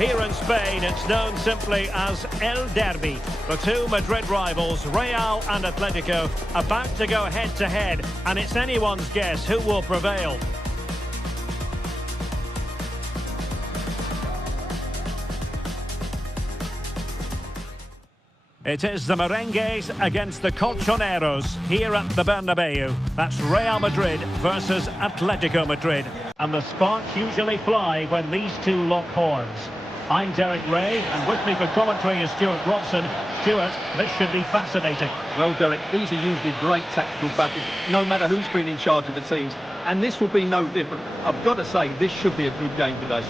Here in Spain, it's known simply as El Derby. The two Madrid rivals, Real and Atletico, about to go head-to-head, and it's anyone's guess who will prevail. It is the Merengues against the Colchoneros here at the Bernabeu. That's Real Madrid versus Atletico Madrid. And the sparks usually fly when these two lock horns. I'm Derek Ray, and with me for commentary is Stuart Robson. Stuart, this should be fascinating. Well, Derek, these are usually great tactical battles, no matter who's been in charge of the teams. And this will be no different. I've got to say, this should be a good game today.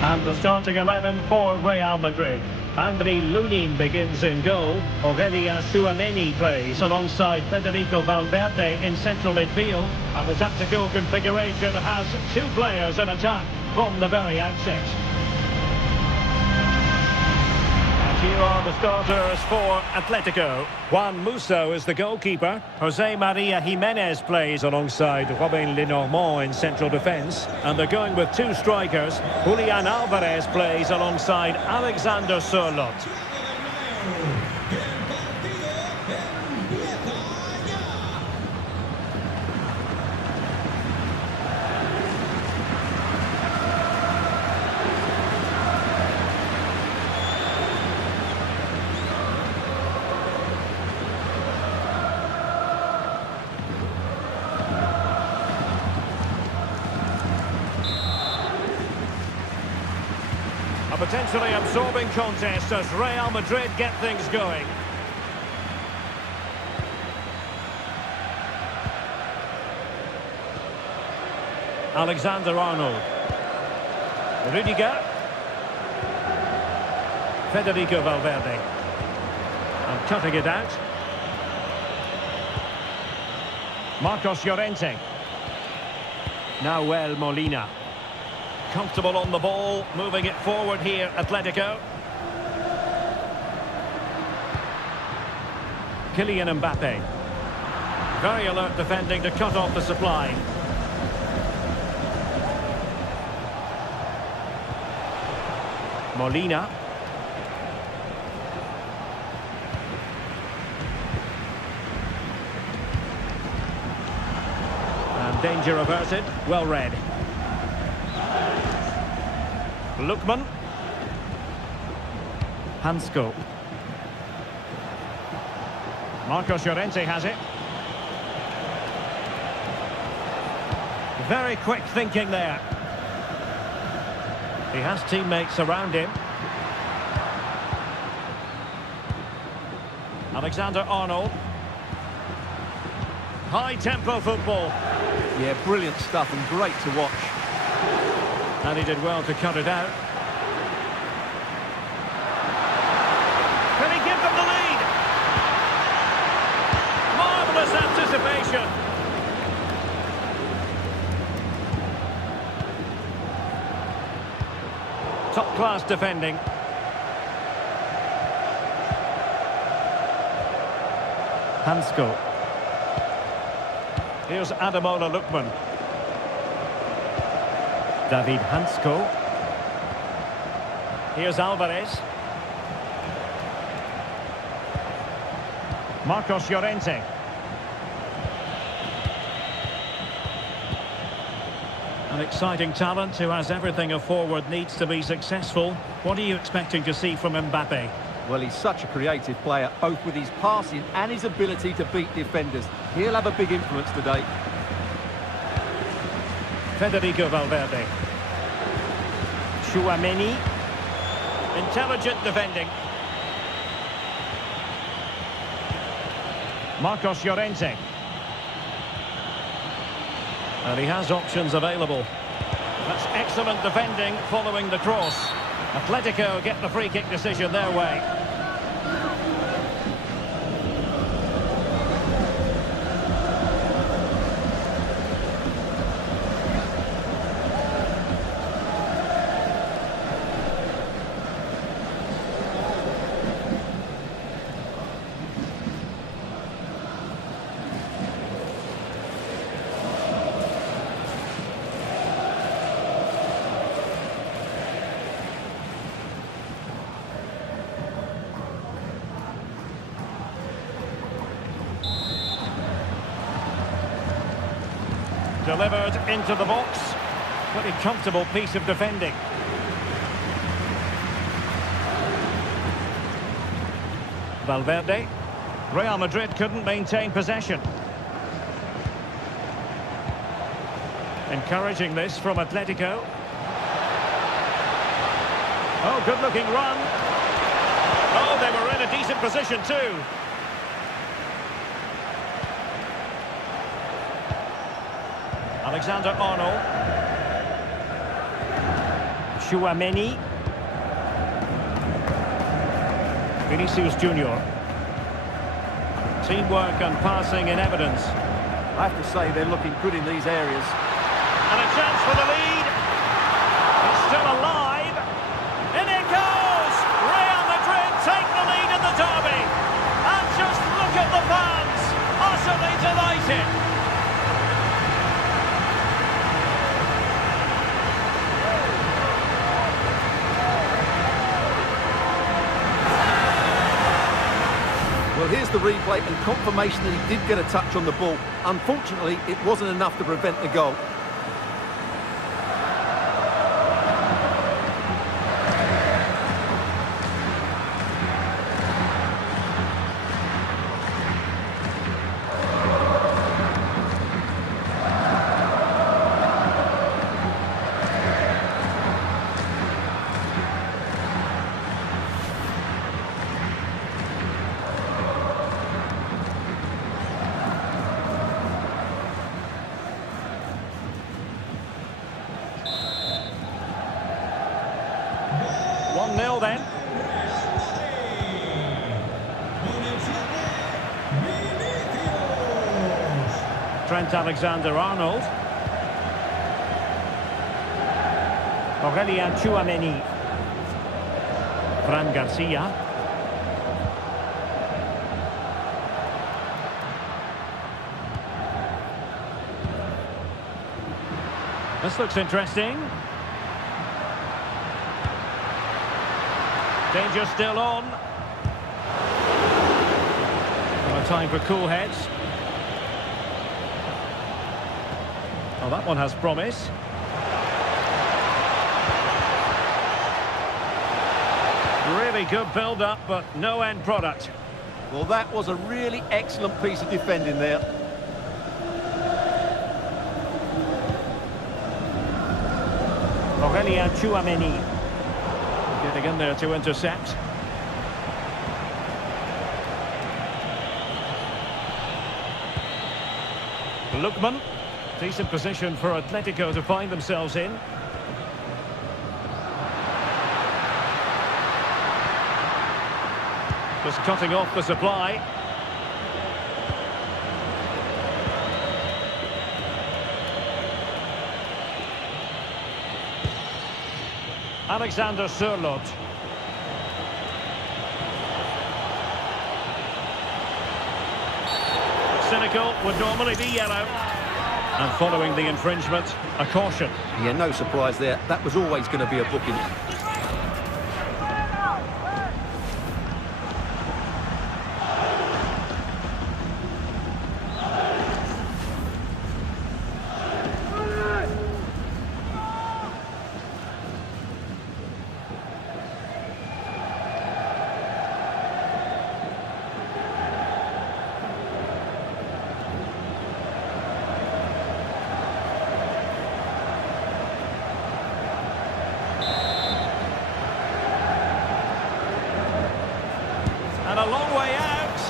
And the starting 11 for Real Madrid. Andriy Lunin begins in goal. Aurelien Tchouameni plays alongside Federico Valverde in central midfield. And the tactical configuration has two players in attack from the very outset. And here are the starters for Atletico. Juan Musso is the goalkeeper. Jose Maria Jimenez plays alongside Robin Lenormand in central defence. And they're going with two strikers. Julian Alvarez plays alongside Alexander Sørloth. A potentially absorbing contest as Real Madrid get things going. Alexander-Arnold. Rudiger. Federico Valverde. And cutting it out. Marcos Llorente. Nahuel Molina. Comfortable on the ball, moving it forward here, Atletico. Kylian Mbappe. Very alert defending to cut off the supply. Molina. And danger averted, well read. Lookman. Hansko. Marcos Llorente has it. Very quick thinking there. He has teammates around him. Alexander-Arnold. High-tempo football. Yeah, brilliant stuff and great to watch. And he did well to cut it out. Can he give them the lead? Marvellous anticipation. Top-class defending. Hansko. Here's Ademola Lookman. David Hansko. Here's Alvarez. Marcos Llorente. An exciting talent who has everything a forward needs to be successful. What are you expecting to see from Mbappe? Well, he's such a creative player, both with his passing and his ability to beat defenders. He'll have a big influence today. Federico Valverde. Tchouaméni. Intelligent defending. Marcos Llorente. And he has options available. That's excellent defending following the cross. Atletico get the free kick decision their way. Delivered into the box. Pretty comfortable piece of defending. Valverde. Real Madrid couldn't maintain possession. Encouraging this from Atletico. Oh, good-looking run. Oh, they were in a decent position too. Alexander-Arnold. Tchouaméni. Vinicius Junior. Teamwork and passing in evidence. I have to say they're looking good in these areas. And a chance for the lead. It's still alive. In it goes! Real Madrid take the lead in the derby. And just look at the fans. Utterly delighted. Well, here's the replay and confirmation that he did get a touch on the ball. Unfortunately, it wasn't enough to prevent the goal. Nil then. Trent Alexander-Arnold. Aurélien Tchouaméni. Fran Garcia. This looks interesting. Danger still on. Well, time for cool heads. Oh, that one has promise. Really good build-up, but no end product. Well, that was a really excellent piece of defending there. Aurélien Tchouaméni. Getting in there to intercept. Lookman. Decent position for Atletico to find themselves in. Just cutting off the supply. Alexander Sørloth. Cynical would normally be yellow. And following the infringement, a caution. Yeah, no surprise there. That was always going to be a booking. And a long way out.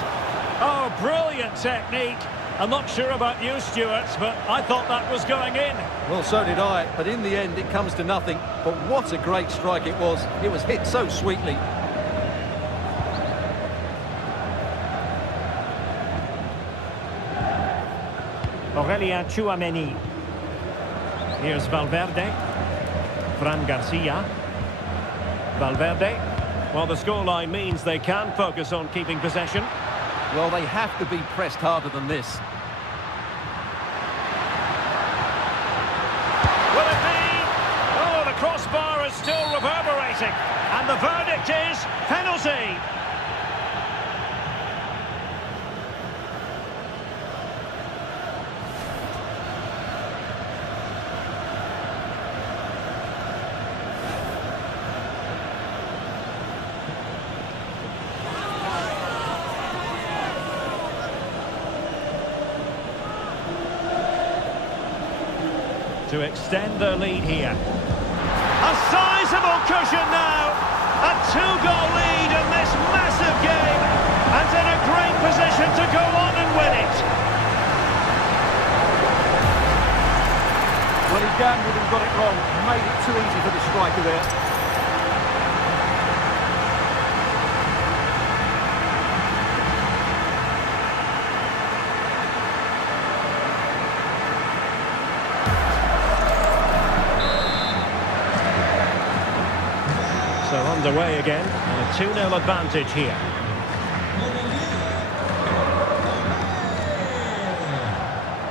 Oh, brilliant technique. I'm not sure about you, Stuart, but I thought that was going in. Well, so did I, but in the end it comes to nothing. But what a great strike it was. It was hit so sweetly. Aurelien Tchouameni. Here's Valverde. Fran Garcia. Valverde. Well, the scoreline means they can focus on keeping possession. Well, they have to be pressed harder than this. Will it be? Oh, the crossbar is still reverberating. And the verdict is penalty. To extend their lead here. A sizable cushion now. A two-goal lead in this massive game. And in a great position to go on and win it. Well, he gambled and got it wrong. Made it too easy for the striker there. So underway again, and a 2-0 advantage here.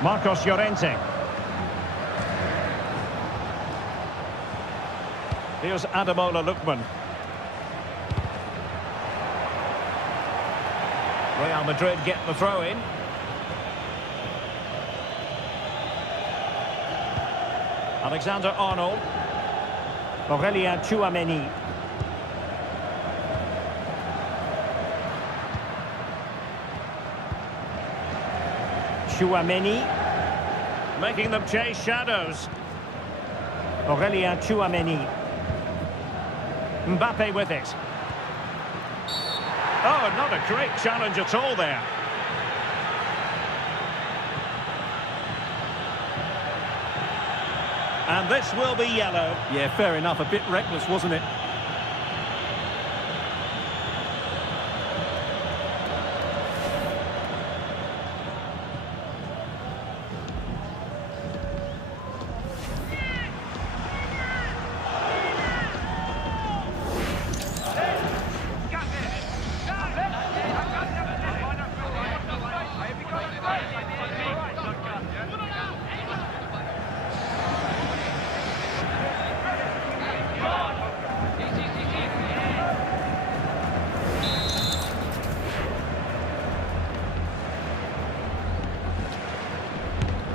Marcos Llorente. Here's Ademola Lookman. Real Madrid get the throw in. Alexander-Arnold. Aurelien Tchouameni. Tchouameni, making them chase shadows. Aurelien Tchouameni. Mbappe with it. Oh, not a great challenge at all there. And this will be yellow. Yeah, fair enough. A bit reckless, wasn't it?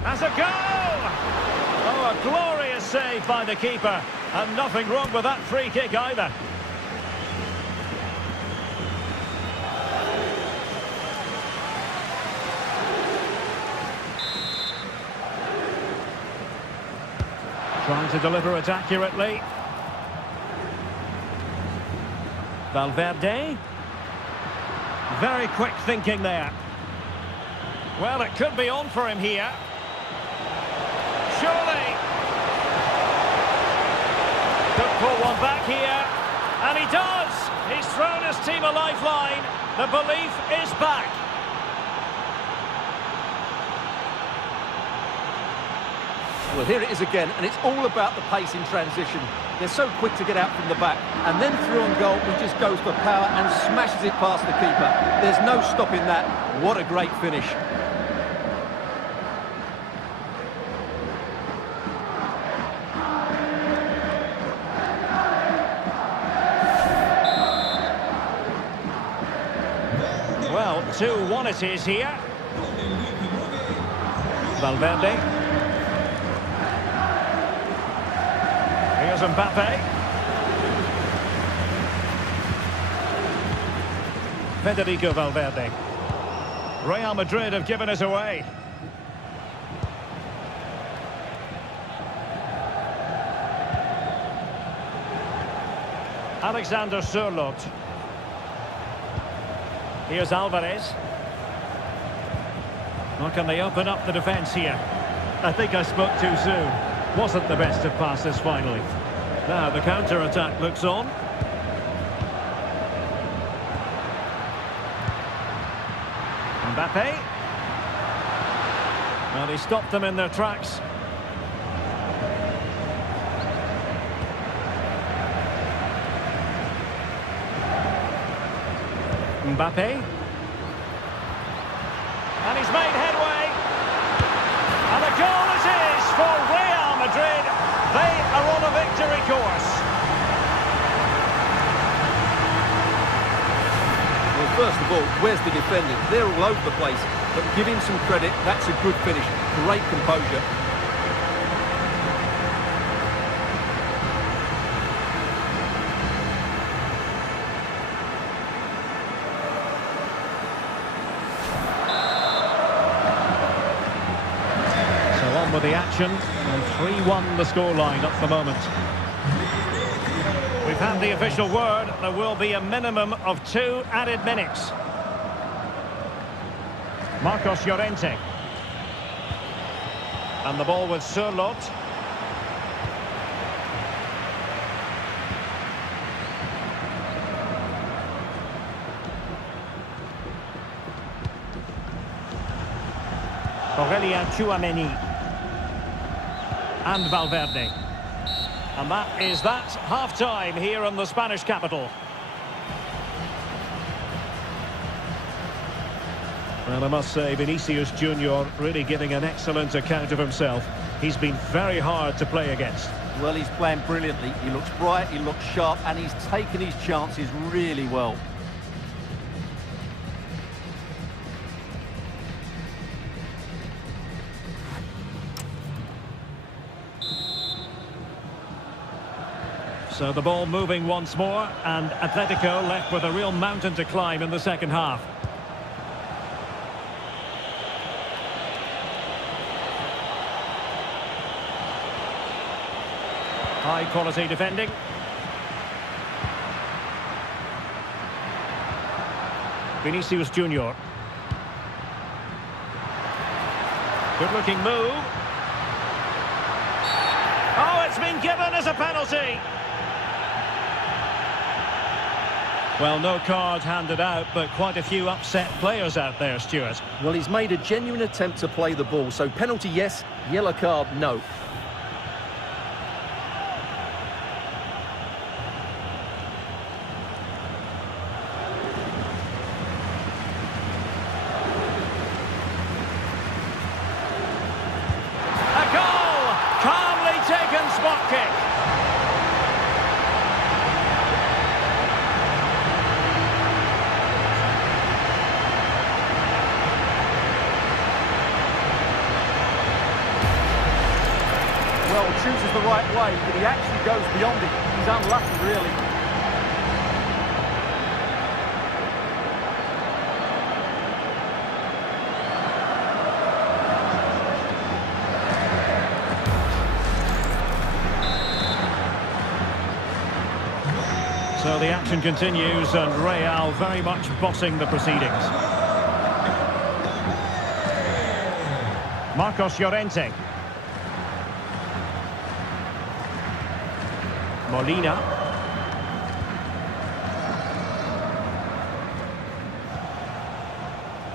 As a goal! Oh, a glorious save by the keeper. And nothing wrong with that free kick either. Trying to deliver it accurately. Valverde. Very quick thinking there. Well, it could be on for him here. Surely. Could pull one back here. And he does. He's thrown his team a lifeline. The belief is back. Well, here it is again, and it's all about the pace in transition. They're so quick to get out from the back, and then through on goal, he just goes for power and smashes it past the keeper. There's no stopping that. What a great finish. Well, 2-1 it is here. Valverde. Here's Mbappe. Federico Valverde. Real Madrid have given it away. Alexander Sørloth. Here's Alvarez. Or can they open up the defence here? I think I spoke too soon. Wasn't the best of passes finally. Now the counter-attack looks on. Mbappe. Well, he stopped them in their tracks. Mbappe. And he's made headway. And the goal it is for Real Madrid. They are on a victory course. Well, first of all, where's the defending? They're all over the place. But give him some credit, that's a good finish. Great composure. With the action, and 3-1 the scoreline at the moment. We've had the official word, there will be a minimum of 2 added minutes. Marcos Llorente. And the ball with Sørloth. Aurélien Tchouaméni. And Valverde. And that is that. Half-time here in the Spanish capital. Well, I must say, Vinicius Junior really giving an excellent account of himself. He's been very hard to play against. Well, he's playing brilliantly. He looks bright, he looks sharp, and he's taken his chances really well. So the ball moving once more, and Atletico left with a real mountain to climb in the second half. High quality defending. Vinicius Junior. Good looking move. Oh, it's been given as a penalty. Well, no card handed out, but quite a few upset players out there, Stuart. Well, he's made a genuine attempt to play the ball, so penalty yes, yellow card no. A goal! Calmly taken spot kick. Well, chooses the right way, but he actually goes beyond it. He's unlucky, really. So the action continues, and Real very much bossing the proceedings. Marcos Llorente. Molina.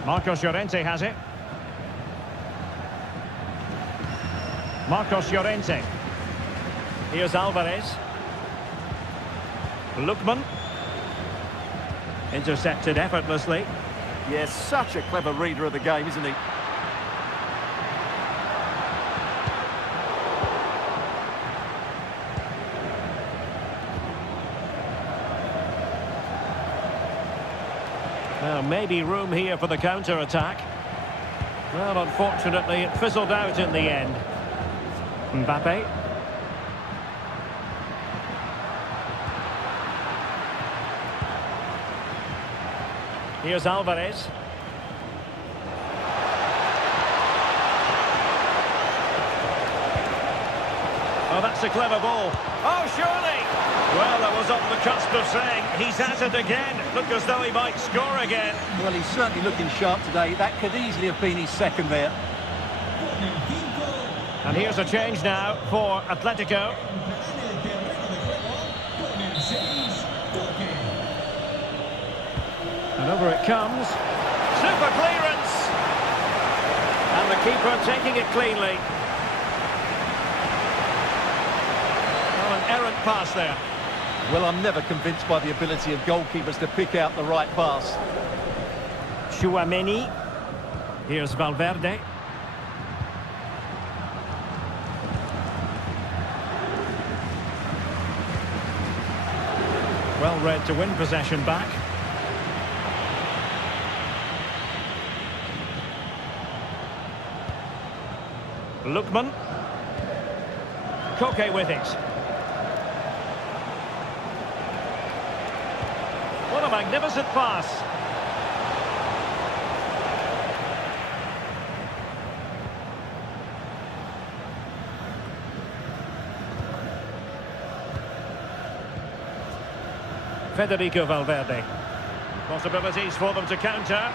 Marcos Llorente has it. Marcos Llorente. Here's Alvarez. Lookman. Intercepted effortlessly. Yes, such a clever reader of the game, isn't he? Well, maybe room here for the counter-attack. Well, unfortunately, it fizzled out in the end. Mbappe. Here's Alvarez. Oh, that's a clever ball. Oh, surely! Well, I was on the cusp of saying he's at it again. Look as though he might score again. Well, he's certainly looking sharp today. That could easily have been his second there. And here's a change now for Atletico. And over it comes. Super clearance! And the keeper taking it cleanly. Well, an errant pass there. Well, I'm never convinced by the ability of goalkeepers to pick out the right pass. Tchouaméni. Here's Valverde. Well read to win possession back. Lookman. Koke with it. What a magnificent pass. Federico Valverde. Possibilities for them to counter.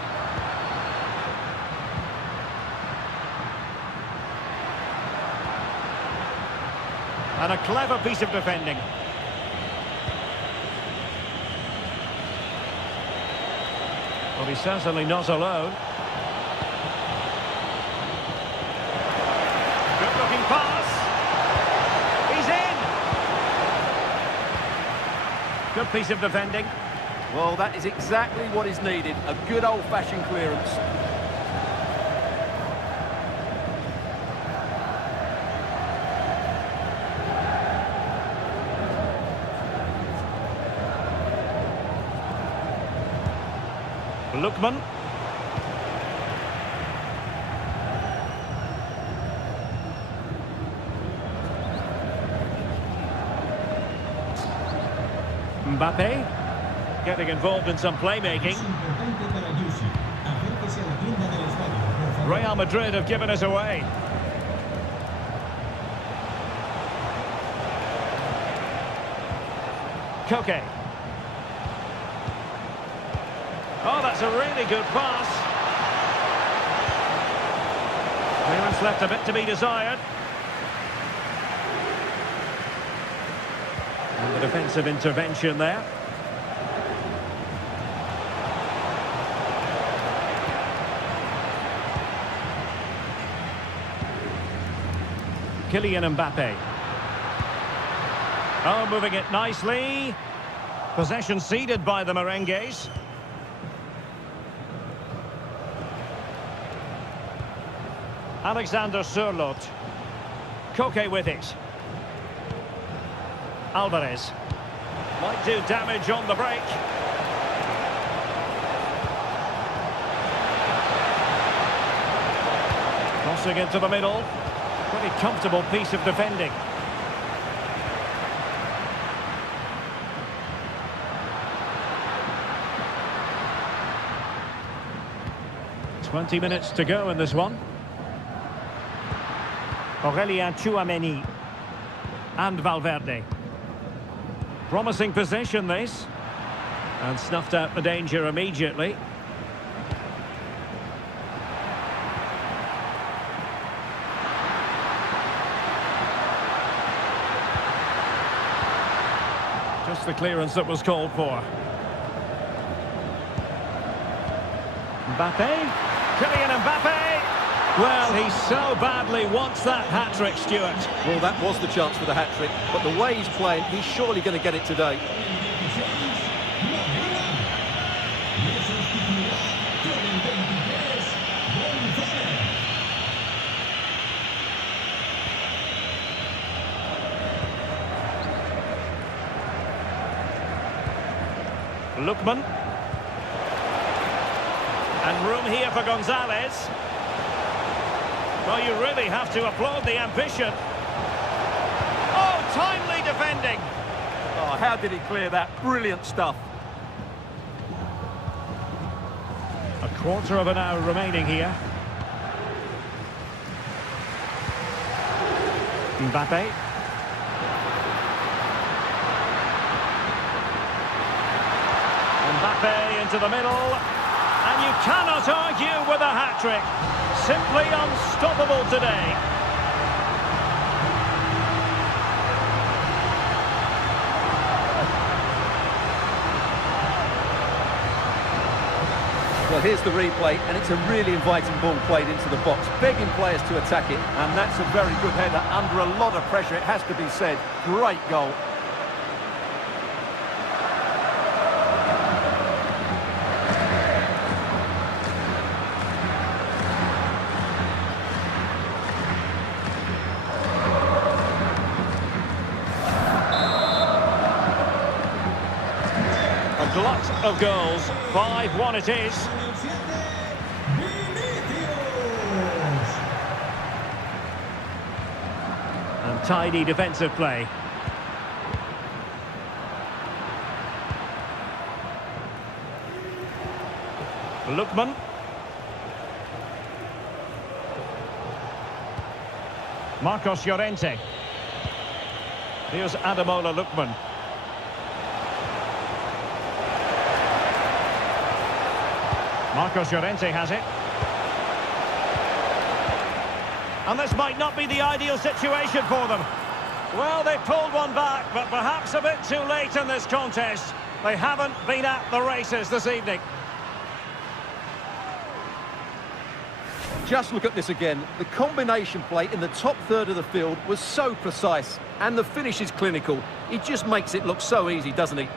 And a clever piece of defending. Well, he's certainly not alone. Good-looking pass. He's in. Good piece of defending. Well, that is exactly what is needed. A good old-fashioned clearance. Lookman. Mbappe getting involved in some playmaking. Real Madrid have given us away. Koke. Oh, that's a really good pass. Clearance left a bit to be desired. And the defensive intervention there. Kylian Mbappe. Oh, moving it nicely. Possession ceded by the Merengues. Alexander Sørloth. Koke with it. Alvarez. Might do damage on the break. Crossing into the middle. Pretty comfortable piece of defending. "20 minutes to go in this one. Aurelien Tchouaméni and Valverde. Promising possession this. And snuffed out the danger immediately. Just the clearance that was called for. Mbappe. Kylian Mbappe. Well, he so badly wants that hat-trick, Stuart. Well, that was the chance for the hat-trick, but the way he's playing, he's surely going to get it today. Lookman. And room here for Gonzalez. Well, you really have to applaud the ambition. Oh, timely defending. Oh, how did he clear that? Brilliant stuff. A quarter of an hour remaining here. Mbappe. Mbappe into the middle. And you cannot argue with a hat-trick. Simply unstoppable today. Well, here's the replay, and it's a really inviting ball played into the box, begging players to attack it, and that's a very good header under a lot of pressure, it has to be said. Great goal. A glut of goals, 5-1 it is. And tidy defensive play. Lookman. Marcos Llorente. Here's Ademola Lookman. Marcos Llorente has it. And this might not be the ideal situation for them. Well, they pulled one back, but perhaps a bit too late in this contest. They haven't been at the races this evening. Just look at this again. The combination play in the top third of the field was so precise, and the finish is clinical. He just makes it look so easy, doesn't he?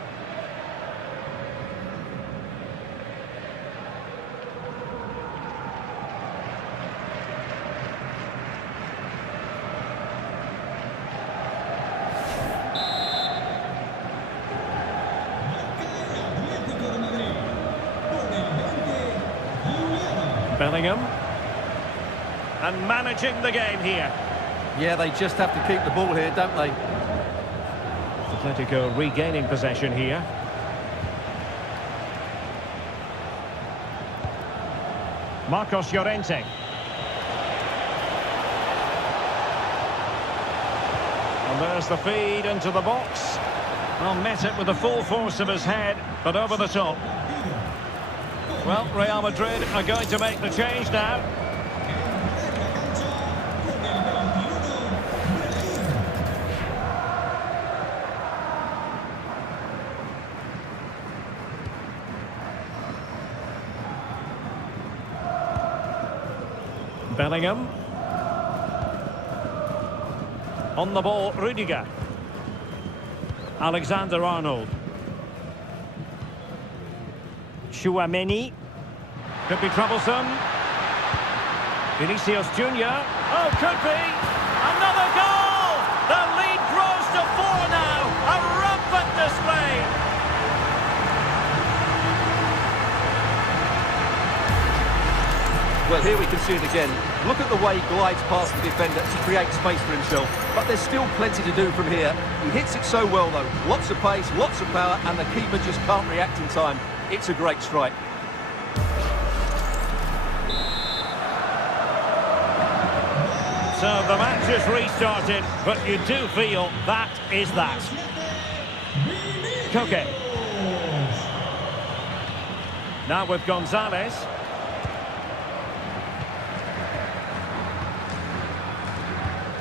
Bellingham. And managing the game here. Yeah, they just have to keep the ball here, don't they? Atletico regaining possession here. Marcos Llorente. And there's the feed into the box. Well, met it with the full force of his head, but over the top. Well, Real Madrid are going to make the change now. Bellingham. On the ball, Rudiger. Alexander-Arnold. Tchouaméni. Could be troublesome. Vinicius Junior. Oh, could be. Another goal! The lead grows to 4 now. A rampant display. Well, here we can see it again. Look at the way he glides past the defender to create space for himself. But there's still plenty to do from here. He hits it so well, though. Lots of pace, lots of power, and the keeper just can't react in time. It's a great strike. So the match is restarted, but you do feel that is that. Koke. Now with Gonzalez.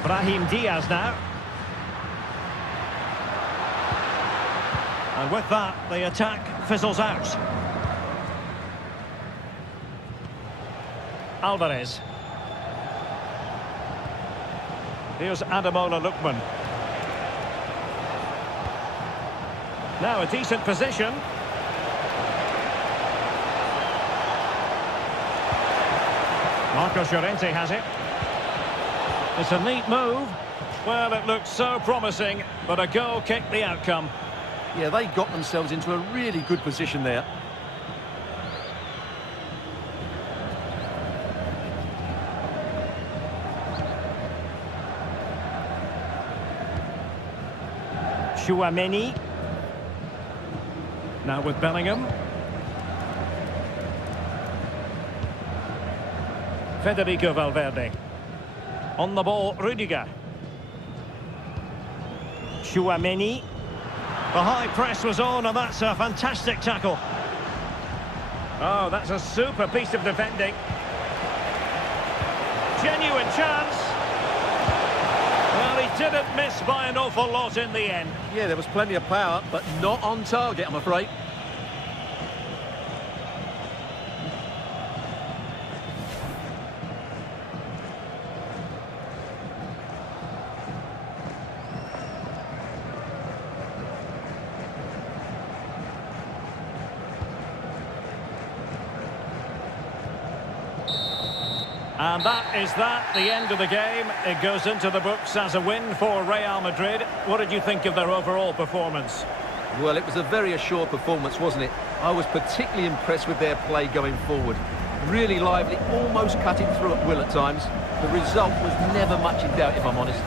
Brahim Diaz now. And with that, the attack fizzles out. Alvarez. Here's Ademola Lookman. Now a decent position. Marcos Llorente has it. It's a neat move. Well, it looked so promising, but a goal kicked the outcome. Yeah, they got themselves into a really good position there. Tchouaméni. Now with Bellingham. Federico Valverde. On the ball, Rudiger. Tchouaméni. The high press was on, and that's a fantastic tackle. Oh, that's a super piece of defending. Genuine chance. Well, he didn't miss by an awful lot in the end. Yeah, there was plenty of power, but not on target, I'm afraid. And that is the end of the game. It goes into the books as a win for Real Madrid. What did you think of their overall performance? Well, it was a very assured performance, wasn't it? I was particularly impressed with their play going forward. Really lively, almost cutting through at will at times. The result was never much in doubt, if I'm honest.